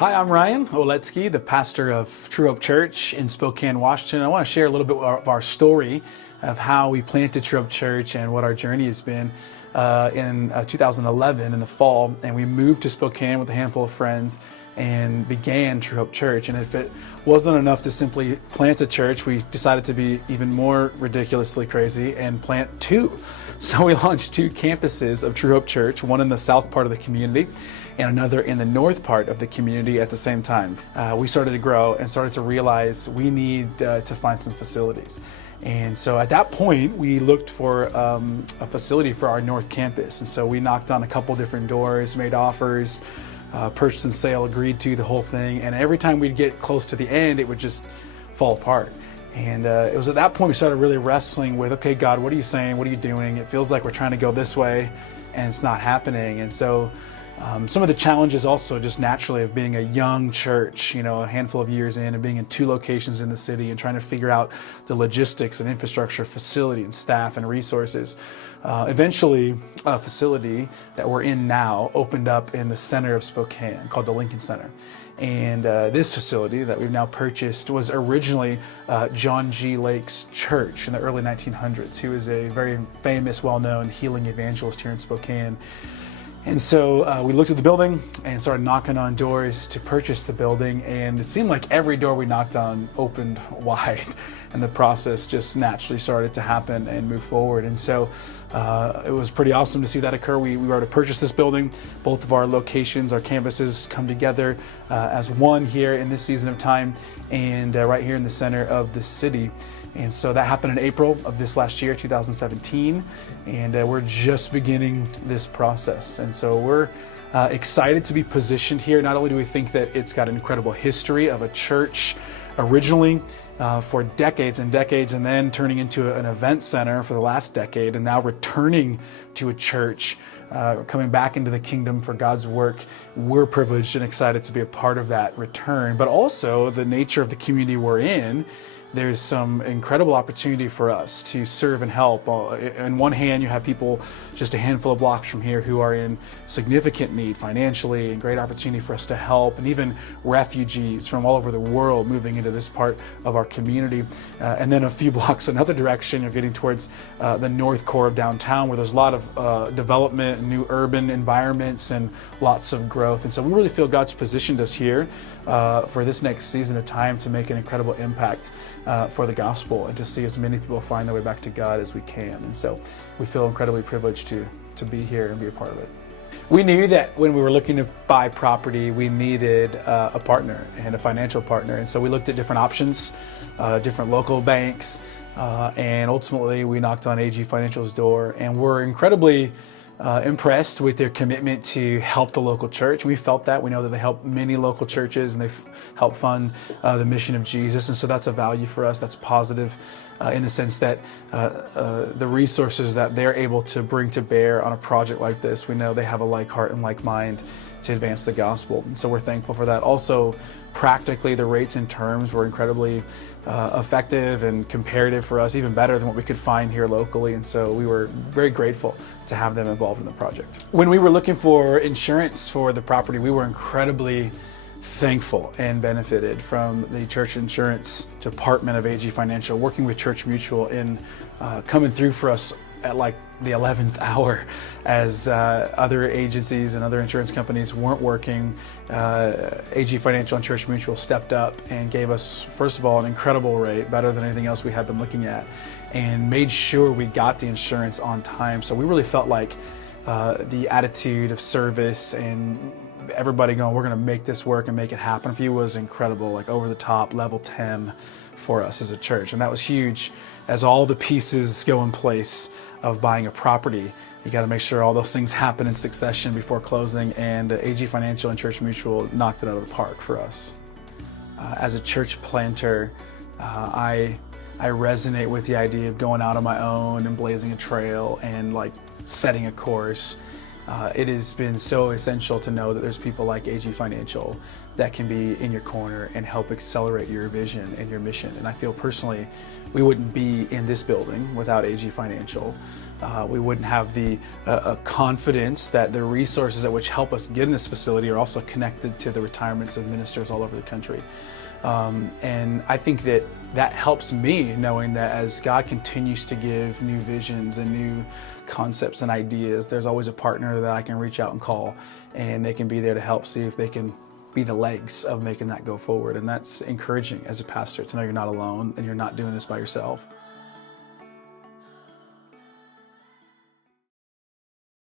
Hi, I'm Ryan Oletsky, the pastor of True Hope Church in Spokane, Washington. I want to share a little bit of our story of how we planted True Hope Church and what our journey has been. In 2011 in the fall, and we moved to Spokane with a handful of friends and began True Hope Church. And if it wasn't enough to simply plant a church, we decided to be even more ridiculously crazy and plant two. So we launched two campuses of True Hope Church, one in the south part of the community and another in the north part of the community at the same time. We started to grow and started to realize we need to find some facilities. And so at that point, we looked for a facility for our north campus. And so we knocked on a couple different doors, made offers, purchase and sale, agreed to the whole thing. And every time we'd get close to the end, it would just fall apart. And it was at that point we started really wrestling with, okay, God, what are you saying? What are you doing? It feels like we're trying to go this way and it's not happening. And so some of the challenges also just naturally of being a young church, a handful of years in and being in two locations in the city and trying to figure out the logistics and infrastructure, facility and staff and resources. Eventually, a facility that we're in now opened up in the center of Spokane called the Lincoln Center. And this facility that we've now purchased was originally John G. Lake's church in the early 1900s. He was a very famous, well-known healing evangelist here in Spokane. And so we looked at the building and started knocking on doors to purchase the building, and it seemed like every door we knocked on opened wide, and the process just naturally started to happen and move forward. And so it was pretty awesome to see that occur. We were able to purchase this building. Both of our locations, our campuses come together as one here in this season of time and right here in the center of the city. And so that happened in April of this last year, 2017, and we're just beginning this process. And so we're excited to be positioned here. Not only do we think that it's got an incredible history of a church originally for decades and decades, and then turning into an event center for the last decade, and now returning to a church, coming back into the kingdom for God's work. We're privileged and excited to be a part of that return, but also the nature of the community we're in. There's some incredible opportunity for us to serve and help. On one hand, you have people just a handful of blocks from here who are in significant need financially, and great opportunity for us to help, and even refugees from all over the world moving into this part of our community. And then a few blocks another direction, you're getting towards the north core of downtown, where there's a lot of development, new urban environments, and lots of growth. And so we really feel God's positioned us here for this next season of time to make an incredible impact for the gospel and to see as many people find their way back to God as we can. And so we feel incredibly privileged to be here and be a part of it. We knew that when we were looking to buy property, we needed a partner and a financial partner. And so we looked at different options, different local banks, and ultimately we knocked on AG Financial's door, and we're incredibly impressed with their commitment to help the local church. We felt that. We know that they help many local churches, and they've helped fund the mission of Jesus. And so that's a value for us. That's positive in the sense that the resources that they're able to bring to bear on a project like this, we know they have a like heart and like mind to advance the gospel. And so we're thankful for that. Also, practically, the rates and terms were incredibly effective and comparative for us, even better than what we could find here locally. And so we were very grateful to have them involved in the project. When we were looking for insurance for the property, we were incredibly thankful and benefited from the church insurance department of AG Financial, working with Church Mutual in coming through for us at like the 11th hour as other agencies and other insurance companies weren't working. AG Financial and Church Mutual stepped up and gave us, first of all, an incredible rate, better than anything else we had been looking at, and made sure we got the insurance on time. So we really felt like the attitude of service and everybody going, we're going to make this work and make it happen for you, was incredible, like over the top, level 10 for us as a church. And that was huge. As all the pieces go in place of buying a property, you got to make sure all those things happen in succession before closing, and AG Financial and Church Mutual knocked it out of the park for us. As a church planter, I resonate with the idea of going out on my own and blazing a trail and like setting a course. It has been so essential to know that there's people like AG Financial that can be in your corner and help accelerate your vision and your mission. And I feel personally, we wouldn't be in this building without AG Financial. We wouldn't have the confidence that the resources at which help us get in this facility are also connected to the retirements of ministers all over the country. And I think that helps me, knowing that as God continues to give new visions and new concepts and ideas, there's always a partner that I can reach out and call, and they can be there to help see if they can be the legs of making that go forward. And that's encouraging as a pastor to know you're not alone and you're not doing this by yourself.